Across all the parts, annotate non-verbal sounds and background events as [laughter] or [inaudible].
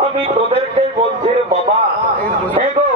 আমি তোদেরকেই বলছি বাবা এগো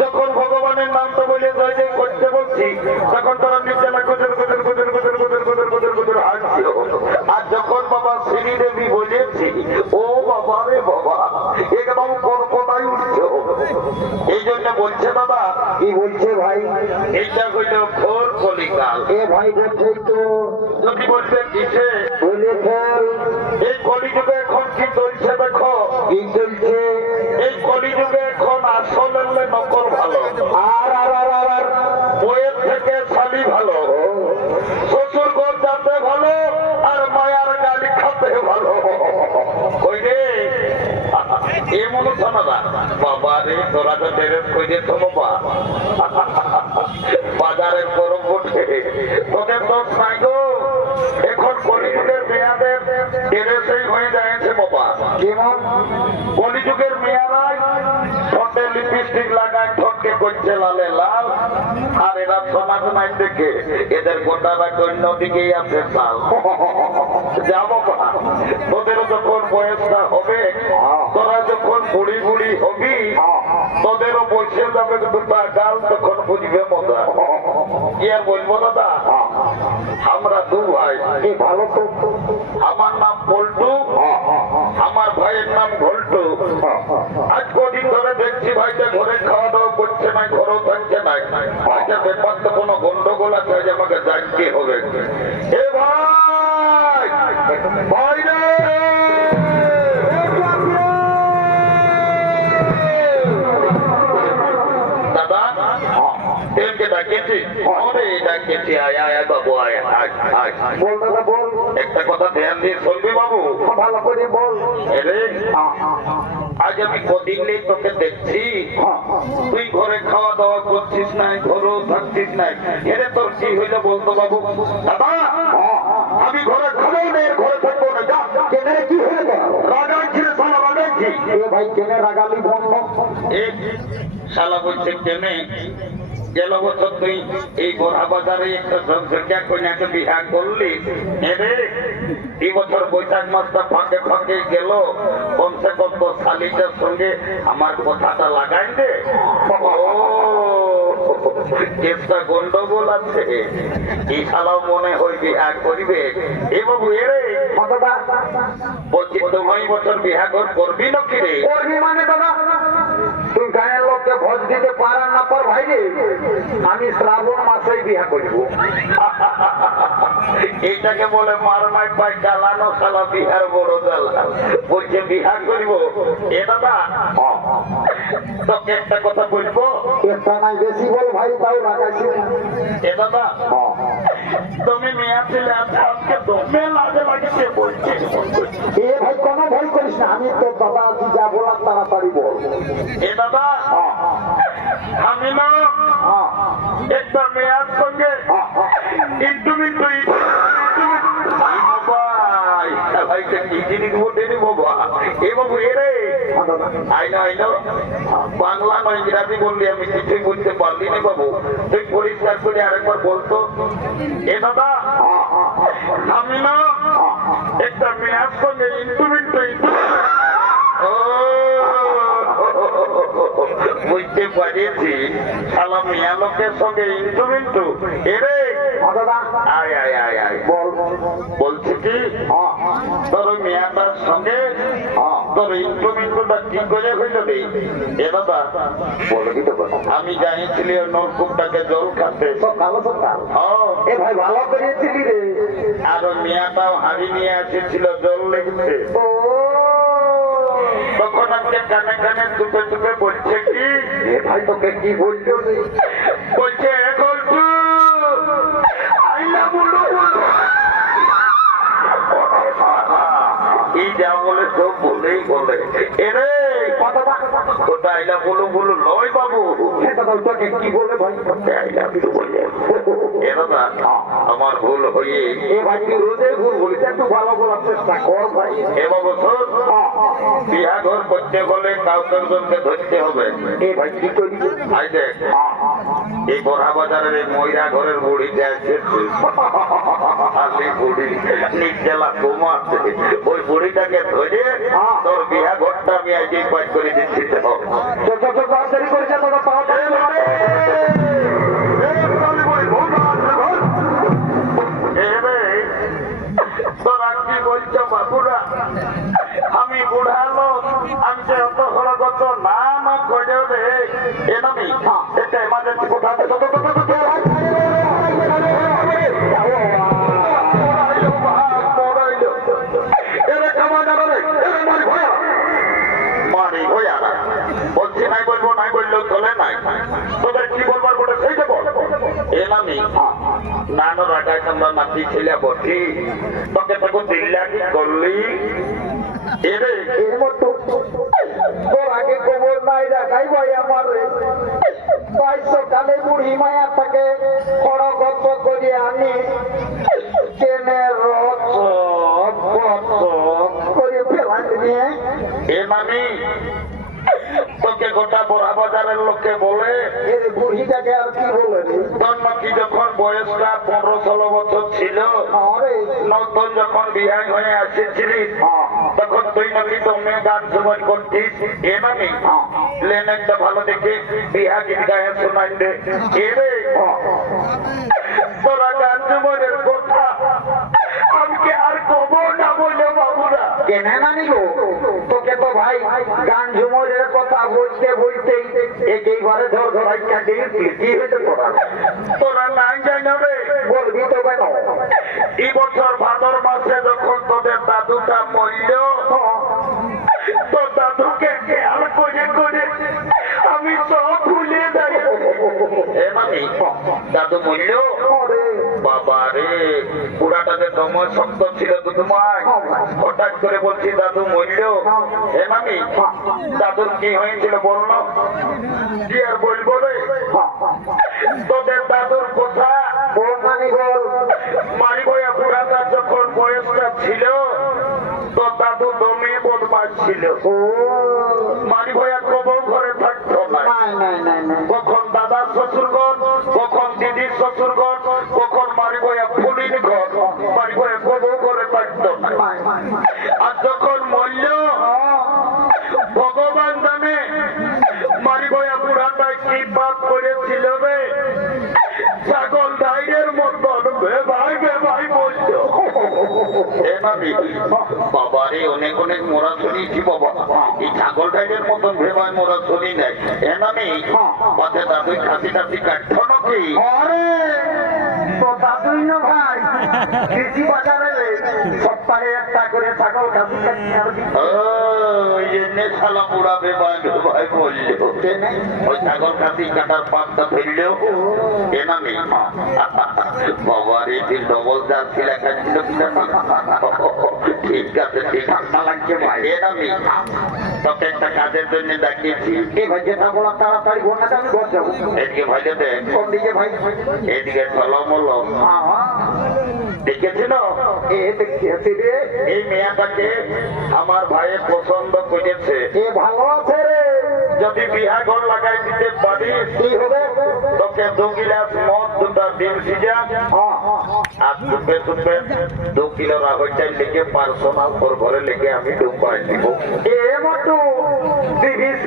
যখন ভগবানের নাম তো বলে জয় জয় করতে বলছি তখন তোরা নিচে না গুজর গুজর গুজর গুজর গুজর গুজর গুজর গুজর হাঁটছিল আর যখন বাবা শ্রী দেবী বলেছি ও বাবা রে বাবা একদম কর্কটাই উঠছে এই জন্য বলছে বাবা কি বলছে ভাই? এটা হইল ঘোর কলিকাল। এ ভাই বলছে তো যদি বলছে কিসে? বলেছেন এই কলিযুগে এখন কি চলছে চলছে এই কলিযুগে এখন নকল ভালো। আর আর আর আর আর, বইয়ের থেকে ভালো। শ্বশুর যাতে ভালো, আর মায়ার গালি খাতে ভালো। বাবা রে, তোরা তো বাবা। বাজারের গরম ওঠে তোদের তো কলিযুগের ডেরেসই হয়ে যাচ্ছে বাবা কেমন? কলিযুগের মেয়ারাই ঠোঁটে লিপস্টিক লাগায় ঠোঁটকে করছে লালে লাল। আর এরা সমাজ নাই দেখে এদের গোটাটা অন্যদিকেই আছে সাল যাব তোদের যখন বয়সটা হবে তোরা যখন বুড়ি বুড়ি হবি তোদেরও বসে যাবে দুটা গাল তখন বুঝবে মজা। কি আর বলব দাদা? আমরা দু ভাই। কি ভালো তো? আমার নাম পল্টু আমার ভাইয়ের নাম ঘল্টু আজ কদিন ধরে দেখছি ভাইটা ঘরে খাওয়া দাওয়া করছে না ঘরেও থাকছে না ভাইটা ব্যাপার তো কোনো গন্ডগোল আছে যে আমাকে জানতে হবে। এ ভাই! ভাই ডাকেছি? ওরে ডাকেছি। আয় আয় আয় বাবু আয় আয় আয়। বল একটা কথা ধ্যান দিয়ে শুনবি বাবু? ভালো করে বল। এরে আজ আমি কদিন নেই তোকে দেখছি। তুই ঘরে খাওয়া দাওয়া করছিস না ঘরেও থাকছিস না এরে তোর কি হইল বলতো বাবু? দাদা আমি ঘরে খাব না ঘরে থাকব না। যা কেনে কি হয়ে গেল রাগাচ্ছি রে শালা রাগাচ্ছি এ ভাই কেনে রাগালি বন্ধ? এই শালা বলছে কেনে? গেল বছর তুই এই বোরা বাজারে একটা কন্যাকে বিহা করলি। বৈশাখ মাসটা ফাঁকে ফাঁকে গেল। কমসে কম তো শালিটার সঙ্গে আমার কথাটা লাগাই দে। গন্ডগোল আছে। এই শালাও মনে হয় বিহা করিবে। এ বাবু এরে বছর বিহা কর, করবি নাকি রে? করবি মানে দাদা লোককে ভোজ দিতে পারেন না পর ভাই আমি শ্রাবণ মাসেই বিয়া করিব। [laughs] এইটাকে বলে মারমাই পাই জ্বালানো সালা বিহার বড় জ্বালা। বলছে বিহার করিব? এ দাদা [laughs] তোকে একটা কথা বলব? একটা নাই বেশি বল ভাই তাও রাখাইছি। এ দাদা তুমি মেয়া ছেলে আছে আজকে দমে লাগে লাগছে বলছে এ ভাই কোনো ভয় করিস না আমি তো বাবা কি যা বলার তাড়াতাড়ি বল। এ দাদা আমি না একবার একটা মেয়ার সঙ্গে ভাইটা কি জিনিস বলতে বাবা এ বাবু এ রে দাদা আইনা আইনা বাংলা ইংরাজি আমি কিছুই বলতে পারলি না বাবু তুই পরিষ্কার করে আরেকবার বলতো এ দাদা আমি না একটা বুঝতে পারিয়েছি শালা মিয়া লোকের সঙ্গে ইন্টু মিন্টু এরে দাদা আয় আয় আয় আয়। বল। বলছি কি? তোর মেয়াটার সঙ্গে তোর ইন্টু কি করে হইল রে? এ দাদা বলো কি তো কথা? আমি জানিয়েছিলি ওই নলকূপটাকে জল খাতে। এ ভাই ভালো করিয়েছিলি রে। আর ওই মেয়াটাও হাড়ি নিয়ে এসেছিল জল লেগেছে। ও। তখন আমাকে কানে কানে চুপে চুপে বলছে কি? ভাই তোকে কি বলছো বলছে এখন আইলা বলো বলো বলে বলে বলু বলু বলে বলে আমার ভুল হয়ে ঘর করতে হলে কাউকে ধরতে হবে এই বড়া বাজারের এই ময়রা ঘরের বুড়িতে আছে বুড়ি ওই বুড়িটাকে ধরে তোর বিয়া ঘরটা আমি আজকে পাই করে দিচ্ছি তাড়াতাড়ি করে তোরা কি বলছো বাবুরা? আমি বুড়া লোক আমি যে অত হলো কত নাম রে এনামি এটা এমার্জেন্সি রাখায় তোমরা নাতি ছেলে বটি। তোকে তোকে দিল্লা কি করলি এরে এর মতো তোর আগে খবর নাই রাখাই ভাই আমার করে ফেলাই নিয়ে এ মামি তোকে গোটা বড়া বাজারের লোকে বলে বুড়িটাকে আর কি বলে যখন বয়সটা পনেরো ষোলো বছর ছিল নতুন যখন বিহার হয়ে আসেছিলিস তখন তুই নাকি তোমে গান সময় করছিস এ মামি লেন একটা ভালো দেখে বিহা গীত গায়ে শোনাই দে। এরে তোরা গান সময়ের কথা। আমাকে আর কব না বলে কেনে মানিল তোকে তো ভাই গান ঝুমুরের কথা বলতে বলতে একই ঘরে ধর ধরাই দিয়ে কি হয়েছে তোরা? তোরা নাই জানাবে। বলবি তো কেন? এই বছর ভাদর মাসে যখন তোদের দাদুটা মরল বাবা রে শক্ত ছিল দুধুমায় হঠাৎ করে বলছি দাদু হে মামি দাদুর কি হয়েছিল বলল? কি আর বলব রে? তোদের দাদুর কথা বল মানি মারি বয়া পুরাটা যখন বয়সটা ছিল তো দাদু দমে বদমাস ছিল। ও। মারি ভয়া কবউ ঘরে থাকতো না। কখন দাদার শ্বশুরগণ কখন দিদির শ্বশুরগণ বলছো এ মামি বাবারে অনেক অনেক মোরা শুনিছি বাবা? এই ছাগল টাইগের মতন ভেবায় মোরা শুনি নাই। এ মামি পথে দাদুই খাসি খাসি কাঠ নাকি? আরে তো দাদুই না ভাই? কৃষি বাজারে সপ্তাহে একটা করে ছাগল খাসি কাটি আর ওই জন্যে শালা বুড়া বেবাই বেভাই বলল। ওই ছাগল খাসি কাটার পাপটা ফেললেও এ নামি বাবা রে তুই ডবল জার্সি লেখা ছিল ঠিক আছে ঠিক তোকে একটা কাজের জন্য ডাকিয়েছি এই ভাই যেটা বলা তাড়াতাড়ি বল আমি ঘর যাব এদিকে ভাইলে দেখ। কোন দিকে ভাই এদিকে চলমল। দেখেছিল? এ দেখছি আছি রে এই মেয়েটাকে আমার ভাইয়ের পছন্দ করেছে। এ ভালো আছে রে। যদি বিহা লাগাই দিতে পারিস কি হবে। তোকে দু গিলাস মদ দুটা ডিম সিজা। আর দুপে দুপে দু কিলো রাহইটাই লিখে পার্সোনাল পর ঘরে লিখে আমি ডুবাই দিব। এ মতো দিবিস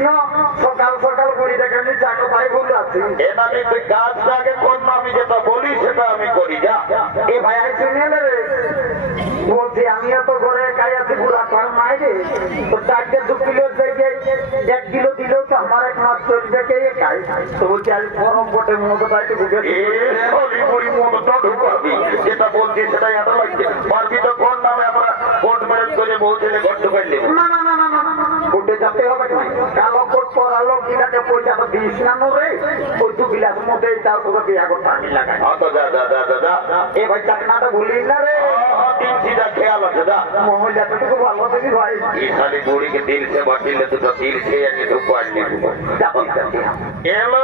সকাল সকাল করি দেখে আমি চাকর ভাই বলে আছি। এ নামে তুই কাজটা আগে কর আমি যেটা বলি সেটা আমি করি যা। এ ভাই আই শুনে রে। বলছি আমি এত ঘরে একাই আছি পুরা কর মাইরে তো চারটে দু কিলো থেকে এক কিলো দিলেও তো আমার এক মাস চলবে কে একাই তো বলছি আজ গরম বটে মতো একটু ঢুকে মন ঢুকাবি যেটা বলছি সেটাই এত লাগছে পারবি তো কোন নামে আমরা কোর্ট ম্যারেজ করে বউ ছেলে ঘর ঢুকাই নেব না না না না উঠে যেতে হবে। কালো পরালো গিলাকে পয়সা তো দিস না নো রে। ওই দু গিলাস মধ্যে তার তোকে বিয়া করতে আমি লাগাই যা যা যা যা যা। এ ভাই চাকনাটা ভুলিস না রে। হ্যাঁ, হ্যাঁ, তিন সিধা খেয়াল আছে না মহিলা তো ভালো দেখি ভাই। এই শালি দিল সে বাটিলে আনলি এলো।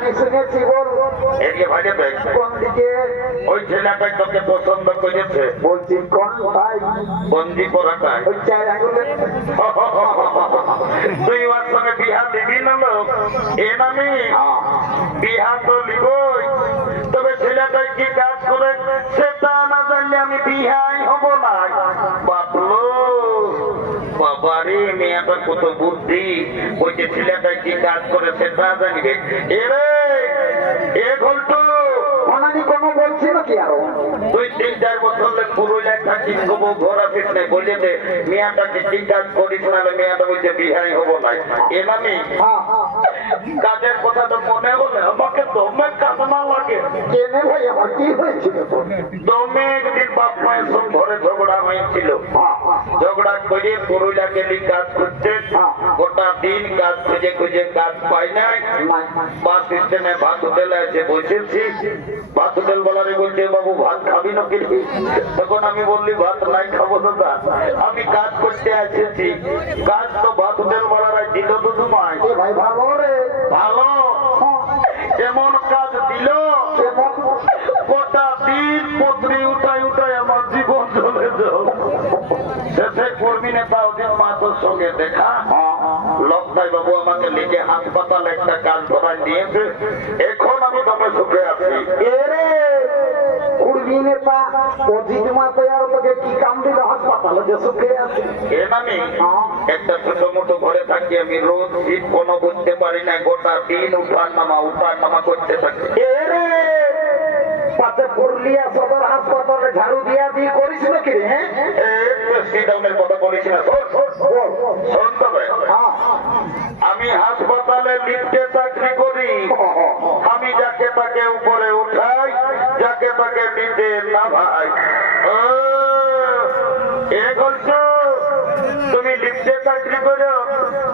ভাই কেন আমি শুনেছি বল এদিকে ভাইরে দেখ কোন দিকে? ওই ছেলেটা তোকে পছন্দ করেছে। বলছি কোন ভাই? বন্দি করাটাই ওই চার আঙুলের তুই ওর সঙ্গে বিহা দিবি না লোক। এ নামি বিহা তো লিবই তবে ছেলেটা কি কাজ করে সেটা না জানলে আমি বিহাই হব না। বাবারে মেয়েটা কত বুদ্ধি ওই যে ছেলেটা কি কাজ করে সেটা জানবে এরে এ ঘন্ট অনানি কোনো বলছি নাকি আরও? তুই তিন চার বছর ধরে পুরুলিয়ায় থাকিস তবু ঘর আসিস নাই বলে দে। মেয়াটাকে কাজ করিস না মেয়াটা বলছে বিহাই হব নাই এ মানে হ্যাঁ। কাজের কথা তো মনে হলে আমাকে কাঁদনা লাগে ভাই আমার কি হয়েছিল? দমে একদিন বাপ মায়ের সঙ্গে ঘরে ঝগড়া হয়েছিল। ঝগড়া করে পুরুলিয়া গেলি কাজ করতে। গোটা দিন কাজ খুঁজে খুঁজে কাজ পাই নাই। নাই। বাস স্ট্যান্ডে ভাত হোটেলে এসে বসেছি। ভাত হোটেল বলারে বলছে বাবু ভাত খাবি না কি তখন আমি বললি ভাত নাই খাব দাদা আমি কাজ করতে এসেছি। কাজ তো ভাত হোটেল বলারা দিল তো তোমায়। ভাই ভালো রে। এমন কাজ দিল এমন গোটা দিন পত্রি উঠাই উঠাই আমার জীবন চলে যাও। কর্মী নেতা ওদিন মাতোর সঙ্গে দেখা। লক্ষ্মাই বাবু আমাকে লিখে হাসপাতালে একটা কাজ ধরাই নিয়েছে। এখন আমি বাবা সুখে আছি। কুড়ি নেতা অজিত মাতে আর তোকে কি কাম দিল? হাসপাতালে যে সুখে আছে। এ নামি একটা ছোট মোটো ঘরে থাকি আমি রোজ শীত কোনো বুঝতে পারি না গোটা দিন উঠার নামা উঠার নামা করতে থাকি। এরে পাতে পুরুলিয়া সদর হাসপাতালে ঝাড়ু দিয়া দিয়ে করিস নাকি রে হ্যাঁ? কথা বলিস না শোন তবে। হ্যাঁ। আমি হাসপাতালে লিফটে চাকরি করি। আমি যাকে তাকে উপরে উঠাই যাকে তাকে নিতে নামাই। ও, এ তুমি লিখতে চাকরি করো?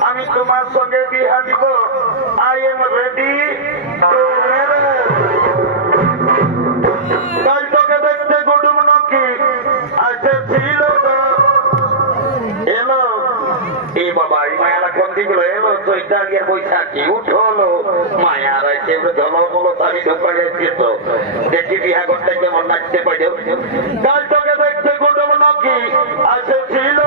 আমি তোমার সঙ্গে বিহা দিব। আই এম রেডি কাল চৈতালিয়ার বৈশাখী উঠল মায়া কেমন ধলো বলো তারি ঢোকা যাচ্ছে তো। দেখি বিহা করতে কেমন নাচতে পারে তার তোকে দেখতে গুডুম নাকি আছে ছিল